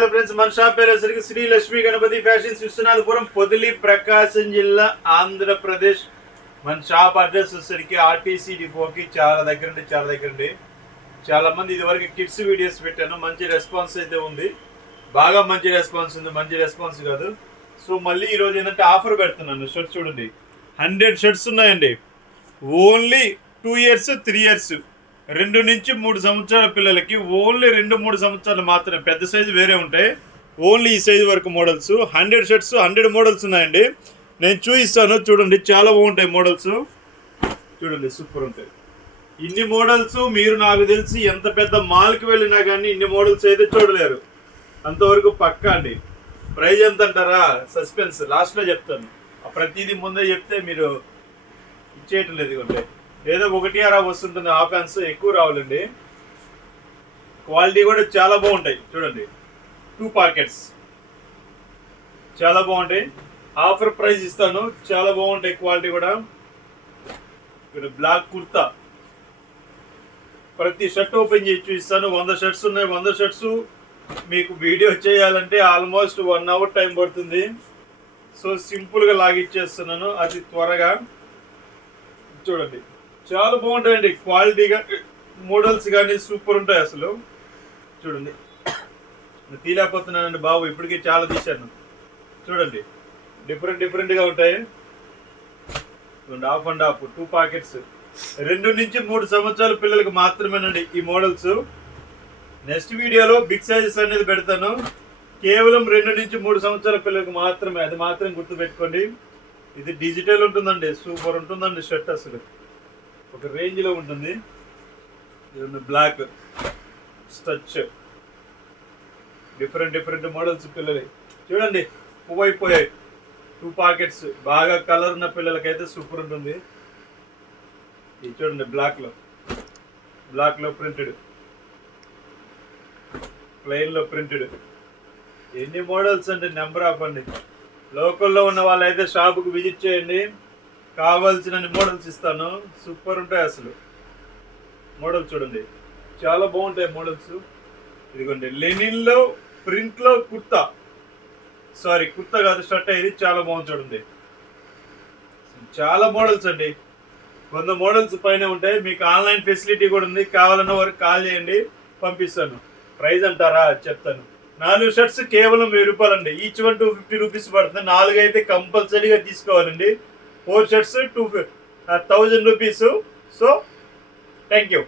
Hello friends, మన shop పేరు Shri Lakshmi Ganapati fashions, Viswanathapuram, Podili, ప్రకాశం జిల్లా, ఆంధ్రప్రదేశ్. మన షాప్ అడ్రస్ వచ్చేసరికి ఆర్టీసీ డిపోకి చాలా దగ్గర చాలా మంది ఇదివరకు కిడ్స్ వీడియోస్ పెట్టాను. మంచి రెస్పాన్స్ అయితే ఉంది, బాగా మంచి రెస్పాన్స్ ఉంది. మంచి రెస్పాన్స్ కాదు, సో మళ్ళీ ఈరోజు ఏంటంటే ఆఫర్ పెడుతున్నాను. షర్ట్స్ చూడండి, 100 షర్ట్స్ ఉన్నాయండి. ఓన్లీ 2 years 3 years 2 నుంచి 3 సంవత్సరాల పిల్లలకి ఓన్లీ 2-3 సంవత్సరాలు మాత్రమే. పెద్ద సైజు వేరే ఉంటాయి, ఓన్లీ ఈ సైజు వరకు మోడల్స్. 100 షర్ట్స్ 100 మోడల్స్ ఉన్నాయండి. నేను చూపిస్తాను, చూడండి, చాలా బాగుంటాయి మోడల్స్. చూడండి, సూపర్ ఉంటాయి. ఇన్ని మోడల్స్ మీరు నాకు తెలిసి ఎంత పెద్ద మాల్కి వెళ్ళినా కానీ ఇన్ని మోడల్స్ అయితే చూడలేరు, అంతవరకు పక్కా అండి. ప్రైజ్ ఎంత అంటారా? సస్పెన్స్, లాస్ట్లో చెప్తాను. ప్రతిదీ ముందే చెప్తే మీరు ఇచ్చేయటం లేదు. ఇవ్వండి, ఏదో 1 అలా వస్తుంటుంది, హాఫ్ హ్యాండ్స్ ఎక్కువ రావాలండి. క్వాలిటీ కూడా చాలా బాగుంటాయి. చూడండి, 2 పాకెట్స్ చాలా బాగుంటాయి. ఆఫర్ ప్రైస్ ఇస్తాను, చాలా బాగుంటాయి క్వాలిటీ కూడా. ఇక్కడ బ్లాక్ కుర్తా, ప్రతి షర్ట్ ఓపెన్ చేసి చూపిస్తాను. 100 షర్ట్స్ ఉన్నాయి. 100 షర్ట్స్ మీకు వీడియో చేయాలంటే ఆల్మోస్ట్ 1 hour టైం పడుతుంది. సో సింపుల్గా లాగిచ్చేస్తున్నాను అతి త్వరగా. చూడండి, చాలా బాగుంటాయండి క్వాలిటీగా, మోడల్స్ కానీ సూపర్ ఉంటాయి అసలు. చూడండి, తీలేకపోతున్నానండి బాబు, ఇప్పటికే చాలా తీశాను. చూడండి, డిఫరెంట్గా ఉంటాయి. చూడండి, హాఫ్ అండ్ హాఫ్ 2 పాకెట్స్, 2 నుంచి 3 సంవత్సరాల పిల్లలకి మాత్రమేనండి ఈ మోడల్స్. నెక్స్ట్ వీడియోలో బిగ్ సైజెస్ అనేది పెడతాను, కేవలం 2 నుంచి 3 సంవత్సరాల పిల్లలకి మాత్రమే. అది మాత్రం గుర్తుపెట్టుకోండి. ఇది డిజిటల్ ఉంటుందండి, సూపర్ ఉంటుందండి షర్ట్, అసలు ఒక రేంజ్లో ఉంటుంది. బ్లాక్ స్టచ్, డిఫరెంట్ మోడల్స్ పిల్లలు. చూడండి, పువ్వు అయిపోయాయి. 2 పాకెట్స్, బాగా కలర్ ఉన్న పిల్లలకైతే సూపర్ ఉంటుంది. ఇది చూడండి, బ్లాక్లో ప్రింటెడ్, ప్లెయిన్లో ప్రింటెడ్. ఎన్ని మోడల్స్ అంటే నెంబర్ ఆఫ్ అండి. లోకల్లో ఉన్న వాళ్ళైతే షాపుకి విజిట్ చేయండి, కావాల్సిన మోడల్స్ ఇస్తాను. సూపర్ ఉంటాయి అసలు మోడల్స్. చూడండి, చాలా బాగుంటాయి మోడల్స్. ఇదిగోండి, లెనిన్లో ప్రింట్లో కుర్తా, సారీ కుర్తా కాదు, షర్ట్. ఇది చాలా బాగుంది. చూడండి, చాలా మోడల్స్ అండి, 100 మోడల్స్ పైన ఉంటాయి. మీకు ఆన్లైన్ ఫెసిలిటీ కూడా ఉంది, కావాలన్న వారికి కాల్ చేయండి, పంపిస్తాను. ప్రైజ్ అంటారా? చెప్తాను. 4 షర్ట్స్ కేవలం 1000 రూపాయలండి. ఈచ్ 1 250 రూపీస్ పడుతుంది. 4 అయితే కంపల్సరీగా తీసుకోవాలండి. 4 shirts 1000 rupees. So thank you.